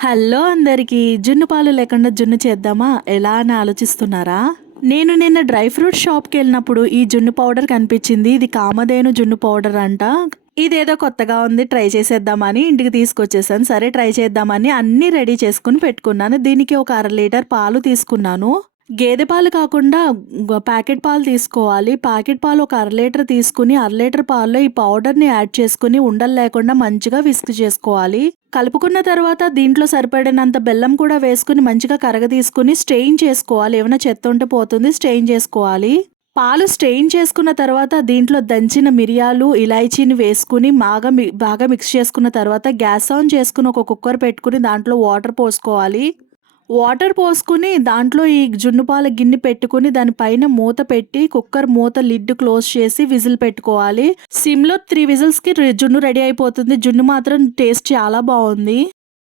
Hello అందరికీ. జున్ను పాలు లేకుండా జున్ను చేద్దామా ఎలా అని ఆలోచిస్తున్నారా? నేను నిన్న డ్రై ఫ్రూట్ షాప్‌కెళ్ళినప్పుడు ఈ జున్ను పౌడర్ కనిపించింది. ఇది కామధేను జున్ను పౌడర్ అంట. ఇదేదో కొత్తగా ఉంది, ట్రై చేసేద్దామని ఇంటికి తీసుకొచ్చేసాను. సరే ట్రై చేద్దామని అన్నీ రెడీ చేసుకొని పెట్టుకున్నాను. దీనికి ఒక అర లీటర్ పాలు తీసుకున్నాను. గేదె పాలు కాకుండా ప్యాకెట్ పాలు తీసుకోవాలి. ప్యాకెట్ పాలు ఒక అర లీటర్ తీసుకుని, అర లీటర్ పాల్లో ఈ పౌడర్‌ని యాడ్ చేసుకొని ఉండలు లేకుండా మంచిగా విస్క్ చేసుకోవాలి. కలుపుకున్న తర్వాత దీంట్లో సరిపడినంత బెల్లం కూడా వేసుకొని మంచిగా కరగదీసుకొని స్ట్రెయిన్ చేసుకోవాలి. ఏమైనా చెత్త ఉంటే పోతుంది, స్ట్రెయిన్ చేసుకోవాలి. పాలు స్ట్రెయిన్ చేసుకున్న తర్వాత దీంట్లో దంచిన మిరియాలు, ఇలాచీని వేసుకుని బాగా మిక్స్ చేసుకున్న తర్వాత గ్యాస్ ఆన్ చేసుకుని ఒక కుక్కర్ పెట్టుకుని దాంట్లో వాటర్ పోసుకోవాలి. వాటర్ పోసుకుని దాంట్లో ఈ జున్ను పాల గిన్నె పెట్టుకుని దానిపైన మూత పెట్టి కుక్కర్ మూత లిడ్ క్లోజ్ చేసి విజిల్ పెట్టుకోవాలి. సిమ్‌లో 3 విజిల్స్‌కి జున్ను రెడీ అయిపోతుంది. జున్ను మాత్రం టేస్ట్ చాలా బావుంది.